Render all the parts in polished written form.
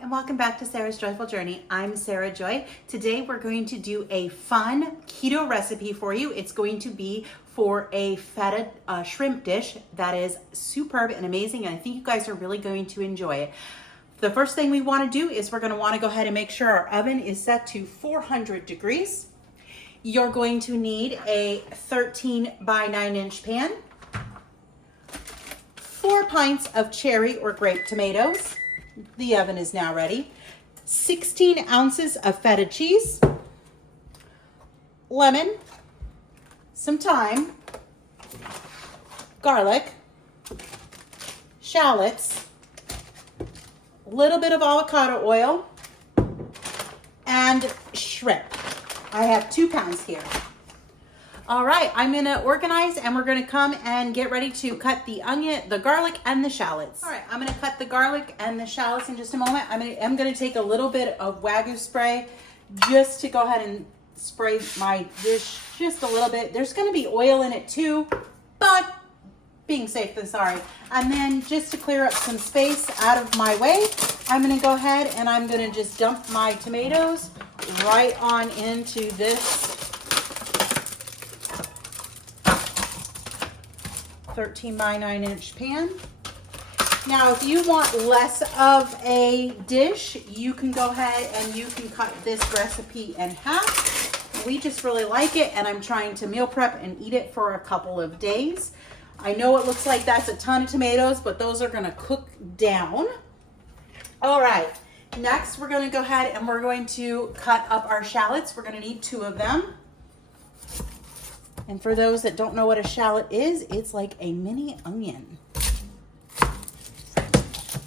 and welcome back to Sarah's Joyful Journey. I'm Sarah Joy. Today we're going to do a fun keto recipe for you. It's going to be for a feta shrimp dish that is superb and amazing, and I think you guys are really going to enjoy it. The first thing we want to do is we're going to want to go ahead and make sure our oven is set to 400 degrees. You're going to need a 13 by 9 inch pan, 4 pints of cherry or grape tomatoes. The oven is now ready. 16 ounces of feta cheese, lemon, some thyme, garlic, shallots, a little bit of avocado oil, and shrimp. I have 2 pounds here. All right, I'm gonna organize and we're gonna come and get ready to cut the onion, the garlic, and the shallots. All right, I'm gonna cut the garlic and the shallots in just a moment. I'm gonna take a little bit of Wagyu spray just to go ahead and spray my dish just a little bit. There's gonna be oil in it too, but being safe than sorry. And then just to clear up some space out of my way, I'm gonna go ahead and I'm gonna just dump my tomatoes right on into this 13 by 9 inch pan. Now, if you want less of a dish, you can go ahead and you can cut this recipe in half. We just really like it, and I'm trying to meal prep and eat it for a couple of days. I know it looks like that's a ton of tomatoes, but those are gonna cook down. All right, next we're gonna go ahead and we're going to cut up our shallots. We're gonna need 2 of them. And for those that don't know what a shallot is, it's like a mini onion.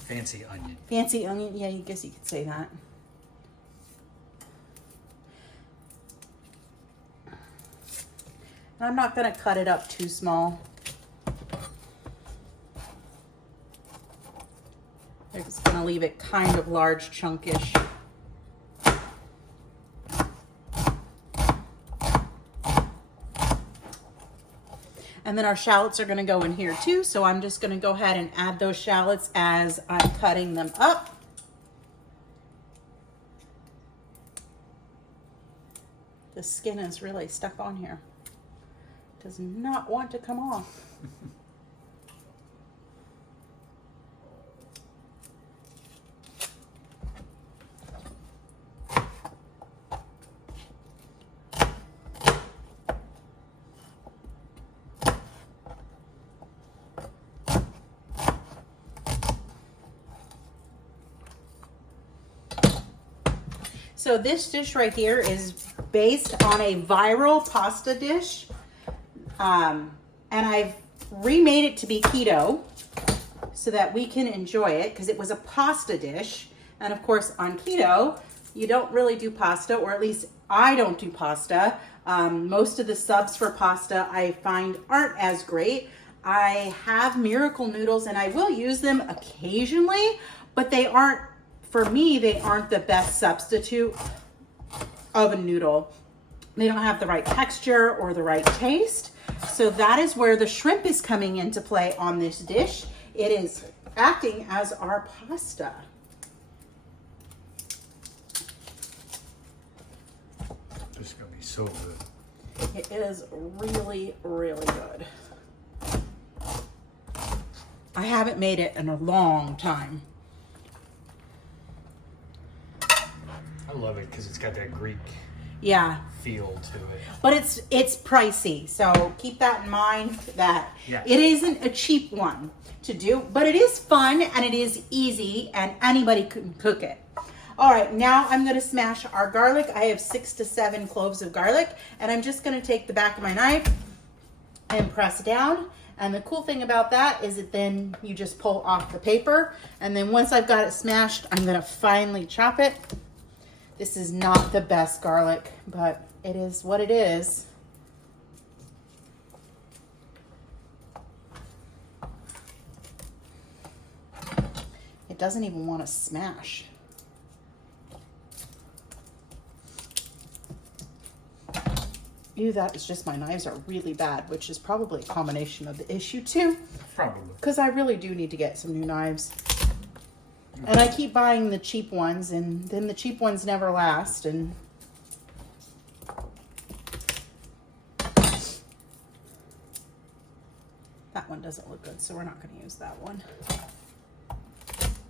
Fancy onion. Fancy onion, yeah, I guess you could say that. And I'm not gonna cut it up too small. I'm just gonna leave it kind of large chunkish. And then our shallots are gonna go in here too, so I'm just gonna go ahead and add those shallots as I'm cutting them up. The skin is really stuck on here. Does not want to come off. So this dish right here is based on a viral pasta dish. And I've remade it to be keto so that we can enjoy it because it was a pasta dish. And of course on keto, you don't really do pasta, or at least I don't do pasta. Most of the subs for pasta I find aren't as great. I have miracle noodles and I will use them occasionally, but they aren't, for me, they aren't the best substitute of a noodle. They don't have the right texture or the right taste. So that is where the shrimp is coming into play on this dish. It is acting as our pasta. This is gonna be so good. It is really, really good. I haven't made it in a long time. I love it because it's got that Greek feel to it. But it's pricey, so keep that in mind that it isn't a cheap one to do, but it is fun and it is easy and anybody can cook it. All right, now I'm gonna smash our garlic. I have 6 to 7 cloves of garlic, and I'm just gonna take the back of my knife and press down. And the cool thing about that is that then you just pull off the paper, and then once I've got it smashed, I'm gonna finely chop it. This is not the best garlic, but it is what it is. It doesn't even want to smash. Ew, that is just, my knives are really bad, which is probably a combination of the issue too. Probably. Because I really do need to get some new knives. And I keep buying the cheap ones, and then the cheap ones never last. And that one doesn't look good, so we're not going to use that one.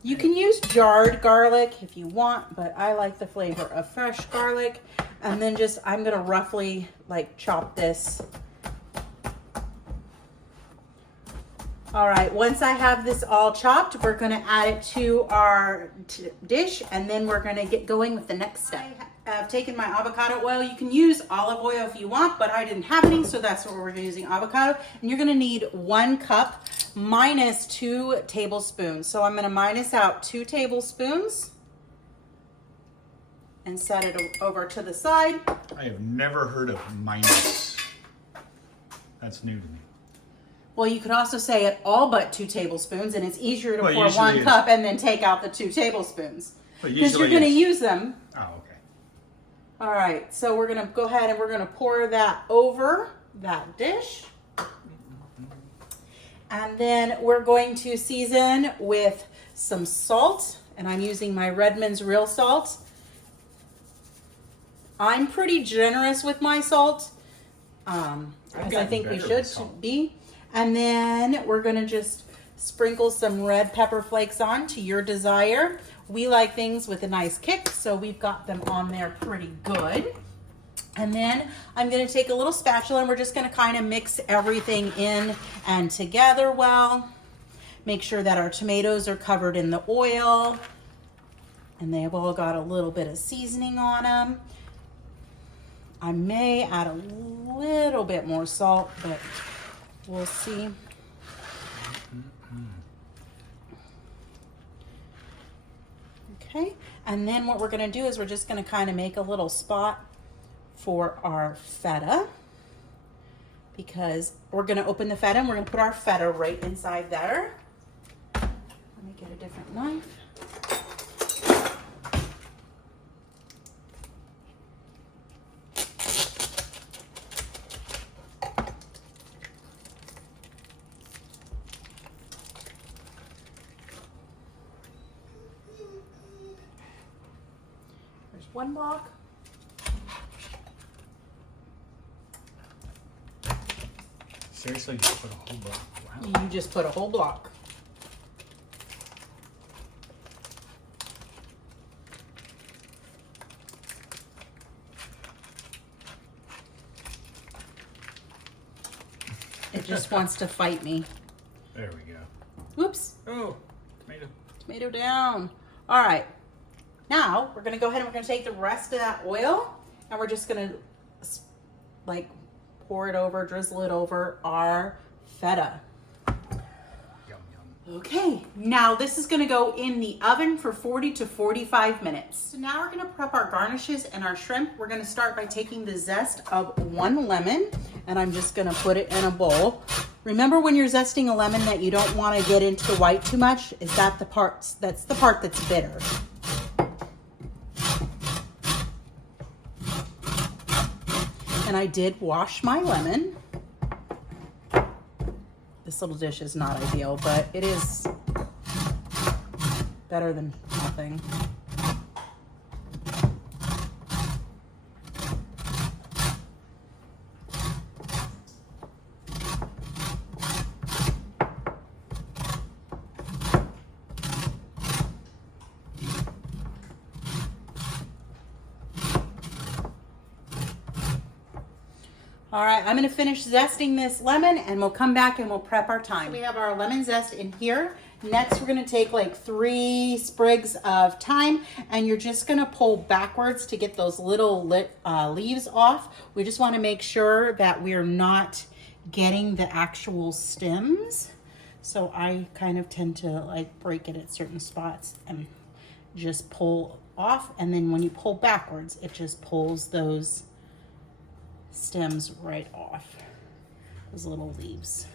You can use jarred garlic if you want, but I like the flavor of fresh garlic. And then just, I'm going to roughly like chop this. All right, once I have this all chopped, we're going to add it to our dish, and then we're going to get going with the next step. I've taken my avocado oil. You can use olive oil if you want, but I didn't have any, so that's what we're using, avocado. And you're going to need 1 cup minus 2 tablespoons. So I'm going to minus out 2 tablespoons and set it over to the side. I have never heard of minus. That's new to me. Well, you could also say it all but 2 tablespoons, and it's easier to pour 1 cup and then take out the 2 tablespoons. Because you're going to use them. Oh, okay. All right, so we're going to go ahead and we're going to pour that over that dish. And then we're going to season with some salt, and I'm using my Redmond's real salt. I'm pretty generous with my salt, as I think we should be. And then we're gonna just sprinkle some red pepper flakes on to your desire. We like things with a nice kick, so we've got them on there pretty good. And then I'm gonna take a little spatula and we're just gonna kind of mix everything in and together well. Make sure that our tomatoes are covered in the oil and they've all got a little bit of seasoning on them. I may add a little bit more salt, but we'll see. Okay, and then what we're gonna do is we're just gonna kind of make a little spot for our feta, because we're gonna open the feta and we're gonna put our feta right inside there. Let me get a different knife. There's 1 block. Seriously, you put a whole block? Wow. You just put a whole block. It just wants to fight me. There we go. Whoops. Oh, tomato. Tomato down. All right. Now we're going to go ahead and we're going to take the rest of that oil and we're just going to like pour it over, drizzle it over our feta. Yum, yum. Okay, now this is gonna go in the oven for 40 to 45 minutes. So now we're gonna prep our garnishes and our shrimp. We're gonna start by taking the zest of 1 lemon, and I'm just gonna put it in a bowl. Remember, when you're zesting a lemon, that you don't wanna get into the white too much. That's the part that's bitter. And I did wash my lemon. This little dish is not ideal, but it is better than nothing. All right, I'm gonna finish zesting this lemon and we'll come back and we'll prep our thyme. So we have our lemon zest in here. Next, we're gonna take like 3 sprigs of thyme, and you're just gonna pull backwards to get those little leaves off. We just wanna make sure that we're not getting the actual stems. So I kind of tend to like break it at certain spots and just pull off. And then when you pull backwards, it just pulls those stems right off, those little leaves.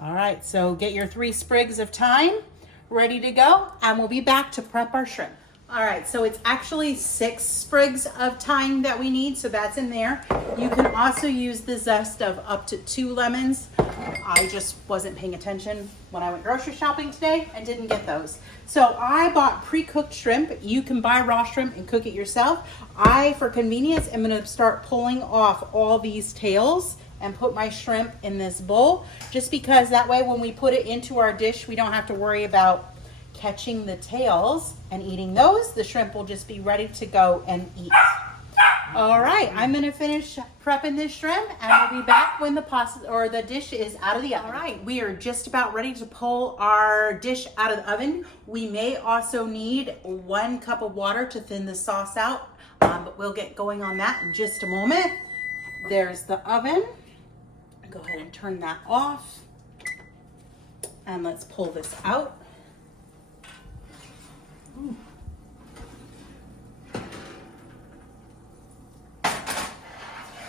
All right, so get your 3 sprigs of thyme ready to go, and we'll be back to prep our shrimp. All right, so it's actually 6 sprigs of thyme that we need, so that's in there. You can also use the zest of up to 2 lemons. I just wasn't paying attention when I went grocery shopping today and didn't get those. So I bought pre-cooked shrimp. You can buy raw shrimp and cook it yourself. I, for convenience, am gonna start pulling off all these tails and put my shrimp in this bowl, just because that way when we put it into our dish, we don't have to worry about catching the tails and eating those. The shrimp will just be ready to go and eat. All right, I'm gonna finish prepping this shrimp and we'll be back when the pasta or the dish is out of the oven. All right, we are just about ready to pull our dish out of the oven. We may also need 1 cup of water to thin the sauce out, but we'll get going on that in just a moment. There's the oven. Go ahead and turn that off. And let's pull this out. Ooh.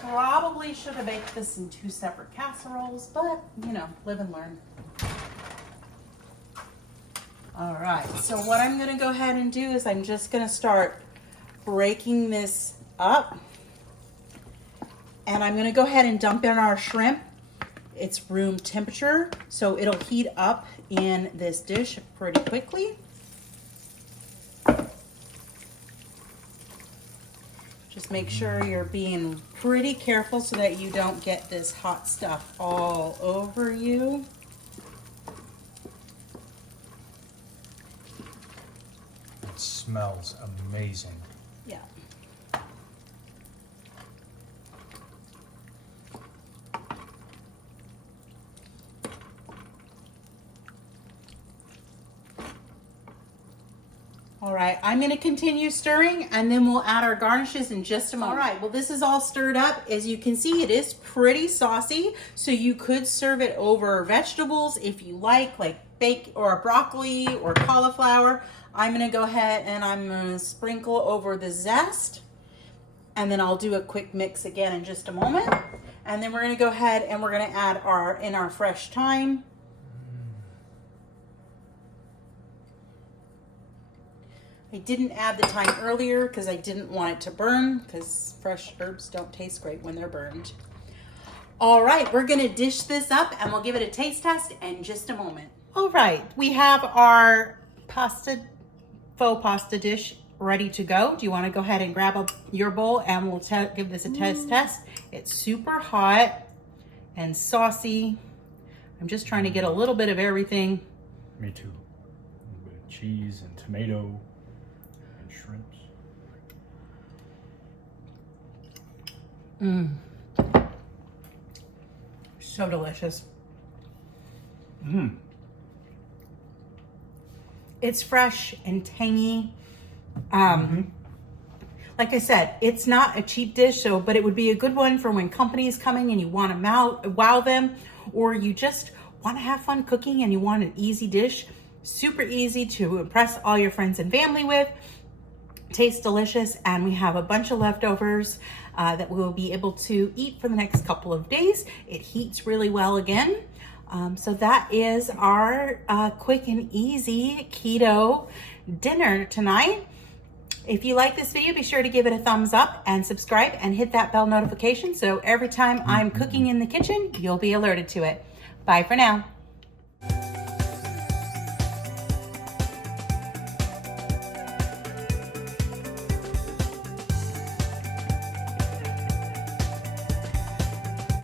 Probably should have baked this in 2 separate casseroles, but you know, live and learn. All right, so what I'm gonna go ahead and do is I'm just gonna start breaking this up. And I'm gonna go ahead and dump in our shrimp. It's room temperature, so it'll heat up in this dish pretty quickly. Just make sure you're being pretty careful so that you don't get this hot stuff all over you. It smells amazing. Yeah. All right, I'm gonna continue stirring and then we'll add our garnishes in just a moment. All right, well this is all stirred up. As you can see, it is pretty saucy, so you could serve it over vegetables if you like bake or broccoli or cauliflower. I'm gonna go ahead and I'm gonna sprinkle over the zest, and then I'll do a quick mix again in just a moment. And then we're gonna go ahead and we're gonna add our fresh thyme. I didn't add the thyme earlier because I didn't want it to burn, because fresh herbs don't taste great when they're burned. All right, we're gonna dish this up and we'll give it a taste test in just a moment. All right, we have our faux pasta dish ready to go. Do you wanna go ahead and grab your bowl and we'll give this a taste test? It's super hot and saucy. I'm just trying to get a little bit of everything. Me too. A little bit of cheese and tomato. Shrimps. So delicious. It's fresh and tangy. Like I said, it's not a cheap dish, but it would be a good one for when company is coming and you want to wow them, or you just want to have fun cooking and you want an easy dish. Super easy to impress all your friends and family with. Tastes delicious, and we have a bunch of leftovers that we will be able to eat for the next couple of days. It heats really well again. So that is our quick and easy keto dinner tonight. If you like this video, be sure to give it a thumbs up and subscribe and hit that bell notification so every time I'm cooking in the kitchen, you'll be alerted to it. Bye for now.